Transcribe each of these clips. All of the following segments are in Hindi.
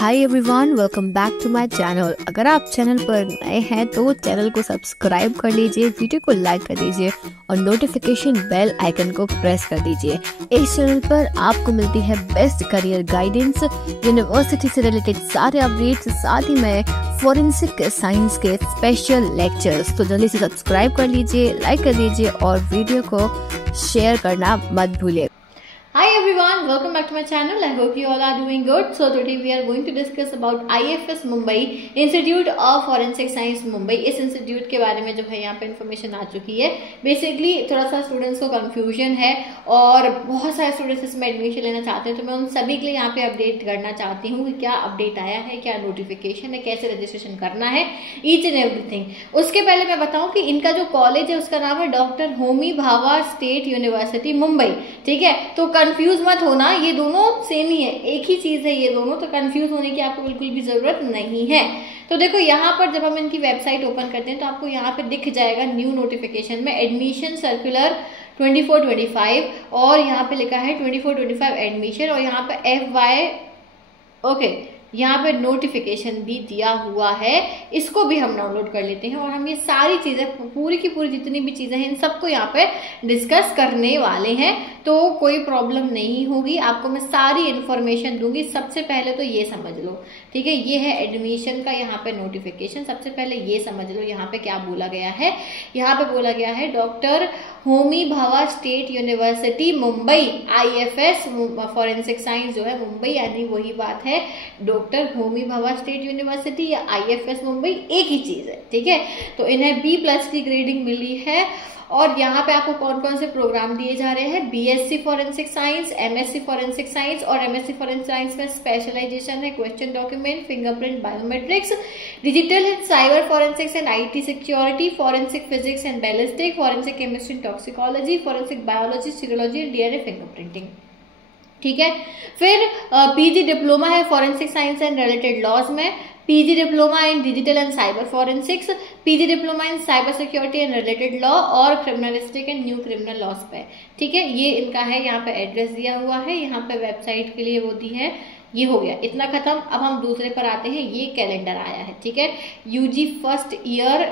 Hi everyone, welcome back to my channel. अगर आप चैनल पर नए हैं तो चैनल को सब्सक्राइब कर लीजिए, वीडियो को लाइक कर दीजिए और नोटिफिकेशन बेल आइकन को प्रेस कर दीजिए। इस चैनल पर आपको मिलती है बेस्ट करियर गाइडेंस, यूनिवर्सिटी से रिलेटेड सारे अपडेट्स, साथ ही में फॉरेंसिक साइंस के स्पेशल लेक्चर्स। तो जल्दी से सब्सक्राइब कर लीजिए, लाइक कर दीजिए और वीडियो को शेयर करना मत भूलिए। Hi everyone, welcome back to my channel. I hope you all are doing good. So today we are going to discuss about IFS Mumbai, Institute of Forensic Science Mumbai. इस इंस्टीट्यूट के बारे में जो है यहाँ पे इन्फॉर्मेशन आ चुकी है। बेसिकली थोड़ा सा स्टूडेंट्स को कंफ्यूजन है और बहुत सारे स्टूडेंट्स इसमें एडमिशन लेना चाहते हैं, तो मैं उन सभी के लिए यहाँ पे अपडेट करना चाहती हूँ कि क्या अपडेट आया है, क्या नोटिफिकेशन है, कैसे रजिस्ट्रेशन करना है, ईच एंड एवरीथिंग। उसके पहले मैं बताऊँ कि इनका जो कॉलेज है उसका नाम है doctor Homi Bhabha state university Mumbai. ठीक है, तो कंफ्यूज मत होना, ये दोनों सेम ही है, एक ही चीज है ये दोनों, तो कंफ्यूज होने की आपको बिल्कुल भी जरूरत नहीं है। तो देखो यहाँ पर जब हम इनकी वेबसाइट ओपन करते हैं तो आपको यहाँ पे दिख जाएगा न्यू नोटिफिकेशन में एडमिशन सर्कुलर 24-25 और यहाँ पे लिखा है 24-25 एडमिशन और यहाँ पे FY यहाँ पे नोटिफिकेशन भी दिया हुआ है। इसको भी हम डाउनलोड कर लेते हैं और हम ये सारी चीजें पूरी की पूरी जितनी भी चीजें हैं इन सबको यहाँ पे डिस्कस करने वाले हैं, तो कोई प्रॉब्लम नहीं होगी। आपको मैं सारी इन्फॉर्मेशन दूंगी। सबसे पहले तो ये समझ लो, ठीक है, ये है एडमिशन का यहाँ पे नोटिफिकेशन। सबसे पहले ये समझ लो यहाँ पे क्या बोला गया है। यहाँ पे बोला गया है doctor Homi Bhabha state university Mumbai, IFS forensic science जो है मुंबई, यानी वही बात है, doctor Homi Bhabha state university या IFS मुंबई एक ही चीज है। ठीक है, तो इन्हें B+ की ग्रेडिंग मिली है और यहाँ पे आपको कौन कौन से प्रोग्राम दिए जा रहे हैं। BSc forensic science, MSc forensic science और MSc फॉरेंसिक साइंस में स्पेशलाइजेशन है question document, fingerprint biometrics, digital and cyber forensics and IT security, forensic physics and ballistic, forensic chemistry toxicology, forensic biology, serology and DNA fingerprinting. ठीक है, फिर PG डिप्लोमा है forensic science and related laws में, PG diploma in digital and cyber forensics, PG diploma in cyber security and related law और criminalistic and new criminal laws पे। ठीक है, ये इनका है, यहाँ पे एड्रेस दिया हुआ है, यहाँ पे वेबसाइट के लिए वो दी है। ये हो गया, इतना खत्म। अब हम दूसरे पर आते हैं। ये कैलेंडर आया है, ठीक है, UG first year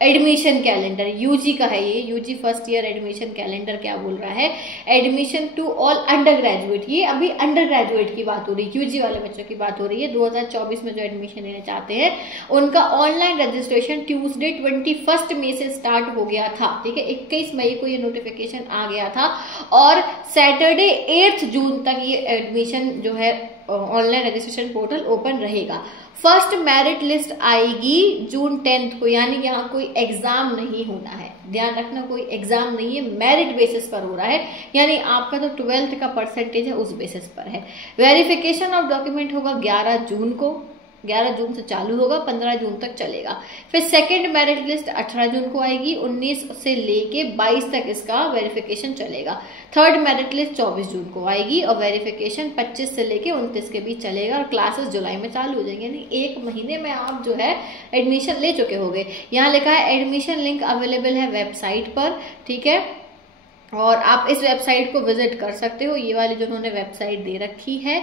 admission calendar, UG का है ये, UG first year admission calendar. क्या बोल रहा है, admission to all undergraduate. ये अभी अंडर ग्रेजुएट की बात हो रही है, UG वाले बच्चों की बात हो रही है। 2024 में जो एडमिशन लेना चाहते हैं उनका ऑनलाइन रजिस्ट्रेशन ट्यूसडे 21 मई से स्टार्ट हो गया था। ठीक है, 21 मई को ये नोटिफिकेशन आ गया था और सैटरडे 8 जून तक ये एडमिशन जो है ऑनलाइन रजिस्ट्रेशन पोर्टल ओपन रहेगा। फर्स्ट मेरिट लिस्ट आएगी जून 10 को, यानी यहाँ कोई एग्जाम नहीं होना है, ध्यान रखना, कोई एग्जाम नहीं है, मेरिट बेसिस पर हो रहा है, यानी आपका तो 12th का परसेंटेज है उस बेसिस पर है। वेरिफिकेशन ऑफ डॉक्यूमेंट होगा 11 जून को, 11 जून से चालू होगा, 15 जून तक चलेगा। फिर सेकंड मेरिट लिस्ट 18 जून को आएगी, 19 से लेके 22 तक इसका वेरिफिकेशन चलेगा। थर्ड मेरिट लिस्ट 24 जून को आएगी और वेरिफिकेशन 25 से लेके 29 के बीच चलेगा और क्लासेस जुलाई में चालू हो जाएंगे, यानी 1 महीने में आप जो है एडमिशन ले चुके होंगे। यहाँ लिखा है एडमिशन लिंक अवेलेबल है वेबसाइट पर। ठीक है, और आप इस वेबसाइट को विजिट कर सकते हो। ये वाली जो उन्होंने वेबसाइट दे रखी है,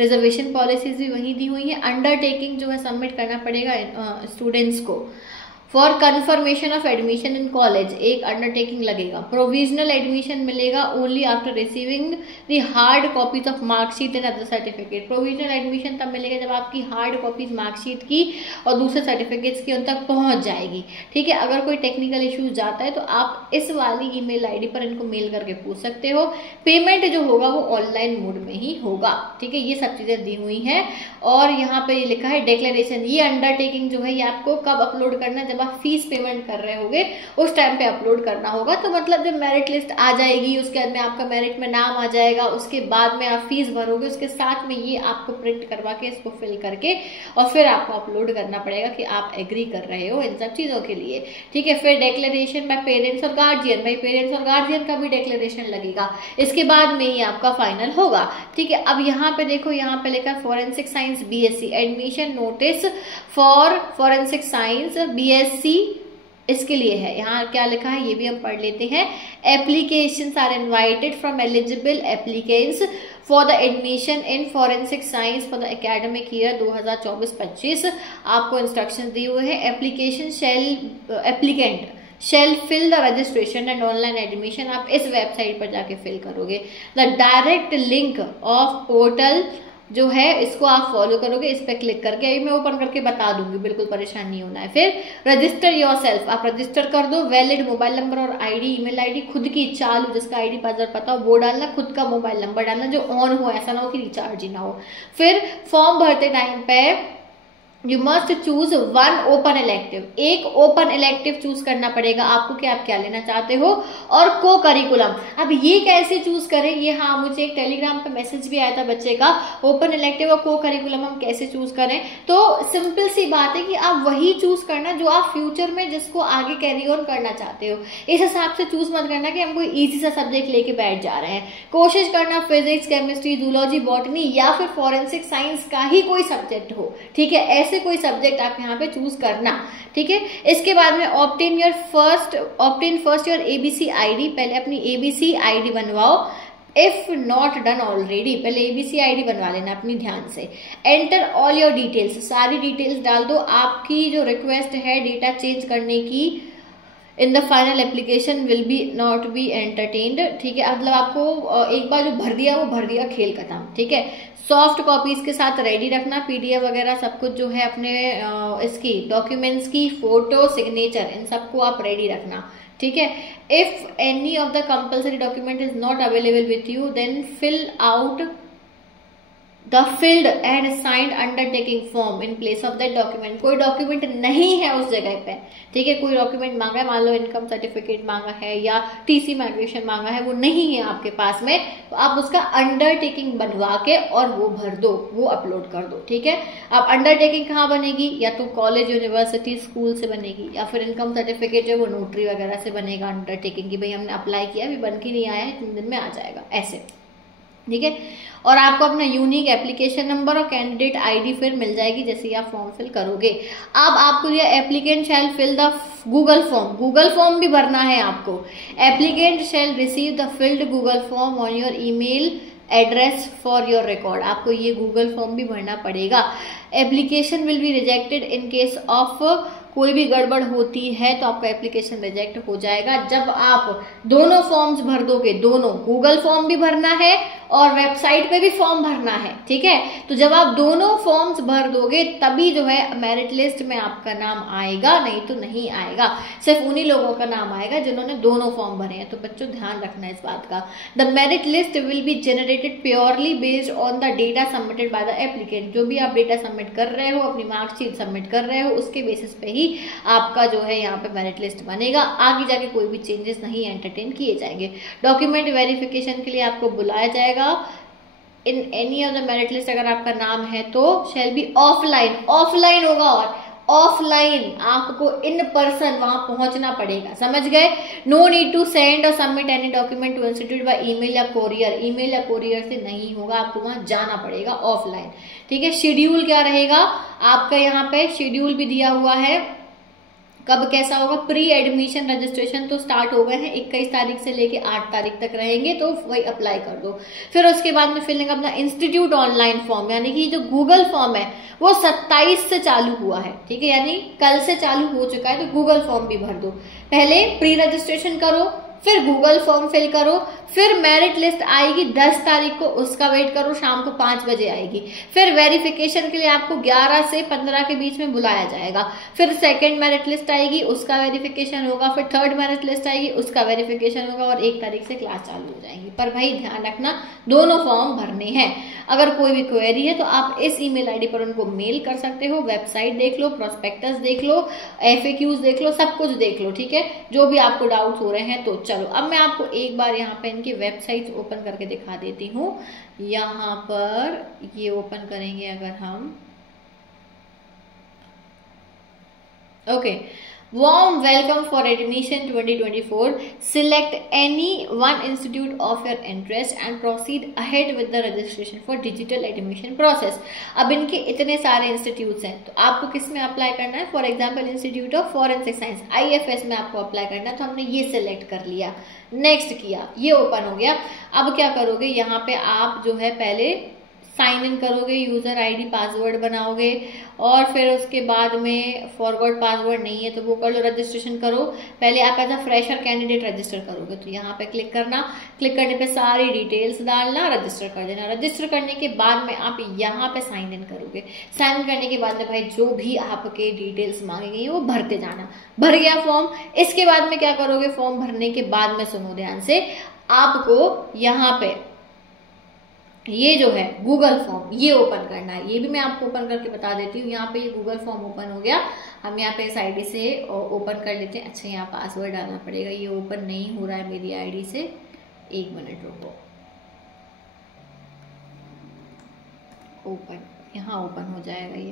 रिजर्वेशन पॉलिसीज भी वहीं दी हुई है। अंडरटेकिंग जो है सबमिट करना पड़ेगा स्टूडेंट्स को। For confirmation of admission in college एक अंडरटेकिंग लगेगा। प्रोविजनल एडमिशन मिलेगा only after receiving the hard copies of marksheet and other certificate. Provisional admission तब मिलेगा जब आपकी हार्ड कॉपीज मार्कशीट की और दूसरे सर्टिफिकेट्स की उन तक पहुंच जाएगी। ठीक है, अगर कोई टेक्निकल इश्यूज जाता है तो आप इस वाली ईमेल ID पर इनको मेल करके पूछ सकते हो। पेमेंट जो होगा वो ऑनलाइन मोड में ही होगा। ठीक है, ये सब चीजें दी हुई हैं और यहाँ पे लिखा है डिक्लेरेशन। ये अंडरटेकिंग जो है ये आपको कब अपलोड करना, जब आप फीस पेमेंट कर रहे होगे उस टाइम पे अपलोड करना होगा। तो मतलब जब मेरिट लिस्ट आ जाएगी उसके बाद में आपका मेरिट में नाम आ जाएगा, उसके बाद में आप फीस भरोगे, उसके साथ में ये आपको प्रिंट करवा के इसको फिल करके और फिर आपको अपलोड करना पड़ेगा कि आप एग्री कर रहे हो इन सब चीजों के लिए। ठीक है, फिर डिक्लेरेशन बाय पेरेंट्स और गार्जियन, भाई पेरेंट्स और गार्जियन का भी डिक्लेरेशन लगेगा, इसके बाद में ही आपका फाइनल होगा। ठीक है, अब यहाँ पे देखो, यहाँ पे लिखा forensic science BSc admission notice for forensic science BSc इसके लिए है। यहाँ क्या लिखा है ये भी हम पढ़ लेते हैं। Applications are invited from eligible applicants for the admission in forensic science for the academic year 2024-25। आपको इंस्ट्रक्शन दिए हुए हैं। Applicant shall fill the registration and online admission. आप इस वेबसाइट पर जाके फिल करोगे। The direct link of portal जो है इसको आप फॉलो करोगे, इस पर क्लिक करके, अभी मैं ओपन करके बता दूंगी, बिल्कुल परेशान नहीं होना है। फिर रजिस्टर योरसेल्फ, आप रजिस्टर कर दो। वैलिड मोबाइल नंबर और आईडी, ईमेल आईडी खुद की चालू, जिसका आईडी पासवर्ड पता हो वो डालना, खुद का मोबाइल नंबर डालना जो ऑन हो, ऐसा ना हो कि रिचार्ज ही ना हो। फिर फॉर्म भरते टाइम पे you must choose one open elective, एक ओपन इलेक्टिव चूज करना पड़ेगा आपको कि आप क्या लेना चाहते हो, और को करिकुलम। अब ये कैसे चूज करें, ये हाँ मुझे एक टेलीग्राम पे मैसेज भी आया था बच्चे का, ओपन इलेक्टिव और को करिकुलम हम कैसे चूज करें। तो सिंपल सी बात है कि आप वही चूज करना जो आप फ्यूचर में जिसको आगे कैरी ऑन करना चाहते हो। इस हिसाब से चूज मत करना कि हम कोई इजी सा सब्जेक्ट लेके बैठ जा रहे हैं। कोशिश करना फिजिक्स, केमिस्ट्री, जूलॉजी, बॉटनी या फिर फॉरेंसिक साइंस का ही कोई सब्जेक्ट हो, ठीक है। ऐसे कोई सब्जेक्ट आप यहाँ पे चूज करना, ठीक है। इसके बाद में obtain first your ABC ID, पहले अपनी एबीसी आईडी बनवाओ। इफ नॉट डन ऑलरेडी, पहले एबीसी आईडी बनवा लेना अपनी ध्यान से। एंटर ऑल योर डिटेल्स, सारी डिटेल्स डाल दो। आपकी जो रिक्वेस्ट है डेटा चेंज करने की in the final application will B not be entertained, ठीक है। मतलब आपको एक बार जो भर दिया वो भर दिया, खेल खत्म, ठीक है। सॉफ्ट कॉपीज के साथ रेडी रखना, पीडीएफ वगैरह सब कुछ जो है अपने इसकी डॉक्यूमेंट्स की फोटो, सिग्नेचर, इन सबको आप रेडी रखना, ठीक है। If any of the compulsory document is not available with you then fill out the filled and signed undertaking form in place of that document. कोई डॉक्यूमेंट नहीं है उस जगह पे, ठीक है। कोई डॉक्यूमेंट मांगा है, मान लो इनकम सर्टिफिकेट मांगा है या टीसी माइग्रेशन मांगा है, वो नहीं है आपके पास में, तो आप उसका अंडरटेकिंग बनवा के और वो भर दो, वो अपलोड कर दो, ठीक है। अब अंडरटेकिंग कहाँ बनेगी, या तो कॉलेज, यूनिवर्सिटी, स्कूल से बनेगी, या फिर इनकम सर्टिफिकेट जो वो नोटरी वगैरह से बनेगा अंडरटेकिंग की, भाई हमने अप्लाई किया, अभी बन के नहीं आया है, 3 दिन में आ जाएगा, ऐसे, ठीक है। और आपको अपना यूनिक एप्लीकेशन नंबर और कैंडिडेट आईडी फिर मिल जाएगी जैसे ही आप फॉर्म फिल करोगे। अब आपको ये applicant shall fill the Google form भी भरना है आपको। Applicant shall receive the filled Google form on your email address for your record. आपको ये गूगल फॉर्म भी भरना पड़ेगा। Application will be rejected in case of, कोई भी गड़बड़ होती है तो आपका एप्लीकेशन रिजेक्ट हो जाएगा। जब आप दोनों फॉर्म्स भर दोगे, दोनों गूगल फॉर्म भी भरना है और वेबसाइट पे भी फॉर्म भरना है, ठीक है। तो जब आप दोनों फॉर्म्स भर दोगे तभी जो है मेरिट लिस्ट में आपका नाम आएगा, नहीं तो नहीं आएगा। सिर्फ उन्हीं लोगों का नाम आएगा जिन्होंने दोनों फॉर्म भरे हैं। तो बच्चों ध्यान रखना है इस बात का। The merit list will be generated purely based on the data submitted by the applicant. जो भी आप डेटा सबमिट कर रहे हो, अपनी मार्कशीट सबमिट कर रहे हो, उसके बेसिस पे ही आपका जो है यहाँ पे मेरिट लिस्ट बनेगा। आगे जाके कोई भी चेंजेस नहीं एंटरटेन किए जाएंगे। डॉक्यूमेंट वेरिफिकेशन के लिए आपको बुलाया जाएगा in any of the merit list. अगर आपका नाम है तो शैल बी ऑफलाइन होगा, और ऑफलाइन आपको इन पर्सन वहां पहुंचना पड़ेगा, समझ गए। No need to send or submit any document to institute by email या कोरियर। ईमेल या कोरियर से नहीं होगा, आपको वहां जाना पड़ेगा ऑफलाइन, ठीक है। शेड्यूल क्या रहेगा आपका, यहाँ पे शेड्यूल भी दिया हुआ है कब कैसा होगा। प्री एडमिशन रजिस्ट्रेशन तो स्टार्ट हो गए हैं, 21 तारीख से लेके 8 तारीख तक रहेंगे, तो वही अप्लाई कर दो। फिर उसके बाद में फिलिंग अपना इंस्टीट्यूट ऑनलाइन फॉर्म, यानी कि जो गूगल फॉर्म है वो 27 से चालू हुआ है, ठीक है, यानी कल से चालू हो चुका है। तो गूगल फॉर्म भी भर दो। पहले प्री रजिस्ट्रेशन करो, फिर गूगल फॉर्म फिल करो, फिर मेरिट लिस्ट आएगी 10 तारीख को, उसका वेट करो, शाम को 5 बजे आएगी। फिर वेरिफिकेशन के लिए आपको 11 से 15 के बीच में बुलाया जाएगा। फिर सेकंड मेरिट लिस्ट आएगी, उसका वेरिफिकेशन होगा। फिर थर्ड मेरिट लिस्ट आएगी, उसका वेरिफिकेशन होगा, और 1 तारीख से क्लास चालू हो जाएगी। पर भाई ध्यान रखना, दोनों फॉर्म भरने हैं। अगर कोई भी क्वेरी है तो आप इस ईमेल आईडी पर उनको मेल कर सकते हो। वेबसाइट देख लो, प्रोस्पेक्टस देख लो, FAQs देख लो, सब कुछ देख लो, ठीक है, जो भी आपको डाउट हो रहे हैं। तो चलो अब मैं आपको एक बार यहाँ पे इनकी वेबसाइट ओपन करके दिखा देती हूँ। यहाँ पर ये ओपन करेंगे अगर हम, okay, Warm welcome for admission 2024. Select any one institute of your interest and proceed ahead with the registration for digital admission process. अब इनके इतने सारे इंस्टीट्यूट्स हैं, तो आपको किस में अप्लाई करना है? For example institute of forensic science IFS में आपको अप्लाई करना है, तो हमने ये सिलेक्ट कर लिया, नेक्स्ट किया, ये ओपन हो गया। अब क्या करोगे, यहाँ पे आप जो है पहले साइन इन करोगे, यूजर आईडी पासवर्ड बनाओगे, और फिर उसके बाद में फॉरगॉट पासवर्ड नहीं है तो वो कर लो, रजिस्ट्रेशन करो। पहले आप as a fresher candidate register करोगे, तो यहाँ पे क्लिक करना, क्लिक करने पे सारी डिटेल्स डालना, रजिस्टर कर देना। रजिस्टर करने के बाद में आप यहाँ पे साइन इन करोगे। साइन इन करने के बाद में भाई जो भी आपके डिटेल्स मांगी गई है वो भरते जाना। भर गया फॉर्म, इसके बाद में क्या करोगे, फॉर्म भरने के बाद में सुनो ध्यान से, आपको यहाँ पे ये जो है गूगल फॉर्म ये ओपन करना है। ये भी मैं आपको ओपन करके बता देती हूँ। यहाँ पे ये गूगल फॉर्म ओपन हो गया, हम यहाँ पे इस आईडी से ओपन कर लेते हैं। अच्छा, यहाँ पासवर्ड डालना पड़ेगा, ये ओपन नहीं हो रहा है मेरी आईडी से, 1 मिनट रुको। ओपन, यहाँ ओपन हो जाएगा,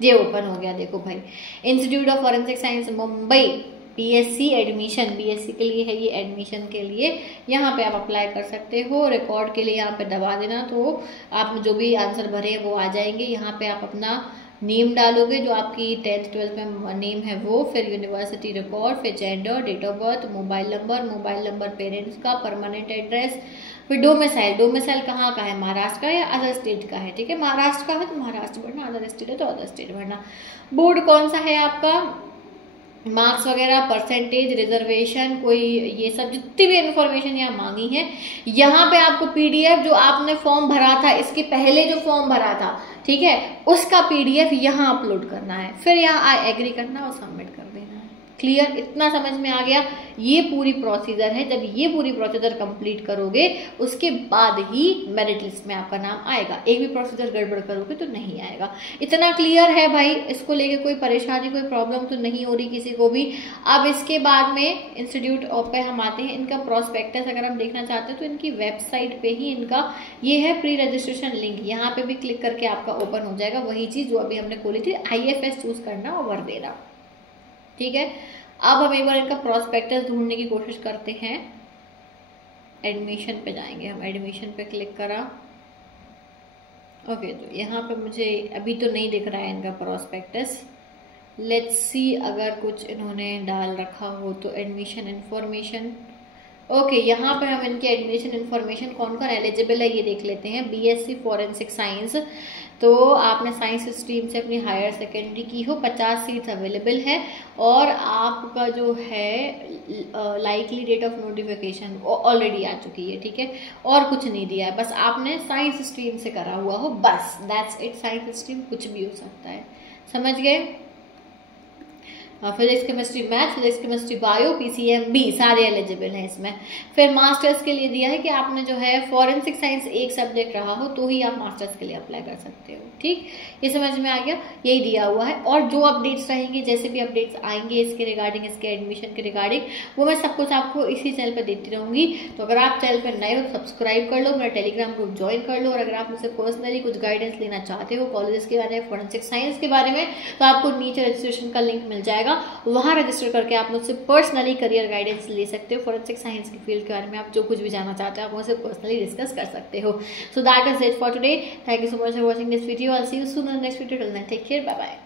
ये ओपन हो गया। देखो भाई, institute of forensic science Mumbai BSc admission, BSc के लिए है ये, एडमिशन के लिए यहाँ पे आप अप्लाई कर सकते हो। रिकॉर्ड के लिए यहाँ पे दबा देना, तो आप जो भी आंसर भरे वो आ जाएंगे। यहाँ पे आप अपना नेम डालोगे, जो आपकी 10th 12th में नेम है वो, फिर यूनिवर्सिटी रिकॉर्ड, फिर gender, date of birth, mobile number parents का, परमानेंट एड्रेस, फिर डोमिसाइल कहाँ का है, महाराष्ट्र का या अदर स्टेट का है। ठीक है, महाराष्ट्र का है तो महाराष्ट्र भरना, अदर स्टेट है तो अदर स्टेट भरना। बोर्ड कौन सा है आपका, मार्क्स वगैरह, परसेंटेज, रिजर्वेशन, कोई ये सब जितनी भी इंफॉर्मेशन यहाँ मांगी है। यहाँ पे आपको PDF जो आपने फॉर्म भरा था, इसके पहले जो फॉर्म भरा था, ठीक है, उसका PDF यहाँ अपलोड करना है। फिर यहाँ आई एग्री करना और सबमिट कर देना है। क्लियर, इतना समझ में आ गया? ये पूरी प्रोसीजर है। जब ये पूरी प्रोसीजर कंप्लीट करोगे उसके बाद ही मेरिट लिस्ट में आपका नाम आएगा। एक भी प्रोसीजर गड़बड़ करोगे तो नहीं आएगा। इतना क्लियर है भाई? इसको लेके कोई परेशानी, कोई प्रॉब्लम तो नहीं हो रही किसी को भी? अब इसके बाद में इंस्टीट्यूट पे हम आते हैं। इनका प्रोस्पेक्टस अगर हम देखना चाहते हैं तो इनकी वेबसाइट पे ही इनका ये है प्री रजिस्ट्रेशन लिंक, यहाँ पे भी क्लिक करके आपका ओपन हो जाएगा वही चीज जो अभी हमने खोली थी, IFS चूज करना और भर देना। ठीक है, अब हम एक बार इनका प्रोस्पेक्टस ढूंढने की कोशिश करते हैं। एडमिशन पे जाएंगे हम, एडमिशन पे क्लिक करा, ओके, तो यहाँ पे मुझे अभी तो नहीं दिख रहा है इनका प्रोस्पेक्टस। लेट्स सी अगर कुछ इन्होंने डाल रखा हो तो। एडमिशन इन्फॉर्मेशन, ओके, यहाँ पर हम इनके एडमिशन इन्फॉर्मेशन कौन कौन एलिजिबल है ये देख लेते हैं। BSc फॉरेंसिक साइंस, तो आपने साइंस स्ट्रीम से अपनी हायर सेकेंडरी की हो, 50 सीट्स अवेलेबल है, और आपका जो है likely date of notification already आ चुकी है। ठीक है, और कुछ नहीं दिया है, बस आपने साइंस स्ट्रीम से करा हुआ हो, बस दैट्स इट। साइंस स्ट्रीम कुछ भी हो सकता है, समझ गए? Physics chemistry math, physics chemistry bio, PCMB सारे एलिजिबल हैं इसमें। फिर मास्टर्स के लिए दिया है कि आपने जो है फॉरेंसिक साइंस एक सब्जेक्ट रहा हो तो ही आप मास्टर्स के लिए अप्लाई कर सकते हो। ठीक, ये समझ में आ गया? यही दिया हुआ है। और जो अपडेट्स रहेंगे, जैसे भी अपडेट्स आएंगे इसके रिगार्डिंग, इसके एडमिशन के रिगार्डिंग, वो मैं सब कुछ आपको इसी चैनल पर देती रहूंगी। तो अगर आप चैनल पर नए हो तो सब्सक्राइब कर लो, मेरा टेलीग्राम ग्रुप ज्वाइन कर लो, और अगर आप मुझसे पर्सनली कुछ गाइडेंस लेना चाहते हो कॉलेजेस के बारे में, फॉरेंसिक साइंस के बारे में, तो आपको नीचे रजिस्ट्रेशन का लिंक मिल जाएगा, वहां रजिस्टर करके आप मुझसे पर्सनली करियर गाइडेंस ले सकते हो। फॉरेंसिक साइंस की फील्ड के बारे में आप जो कुछ भी जानना चाहते हो आप मुझसे पर्सनली डिस्कस कर सकते हो। So that is it for today. Thank you so much for watching this video. I will see you soon in the next video. Till then take care, bye bye.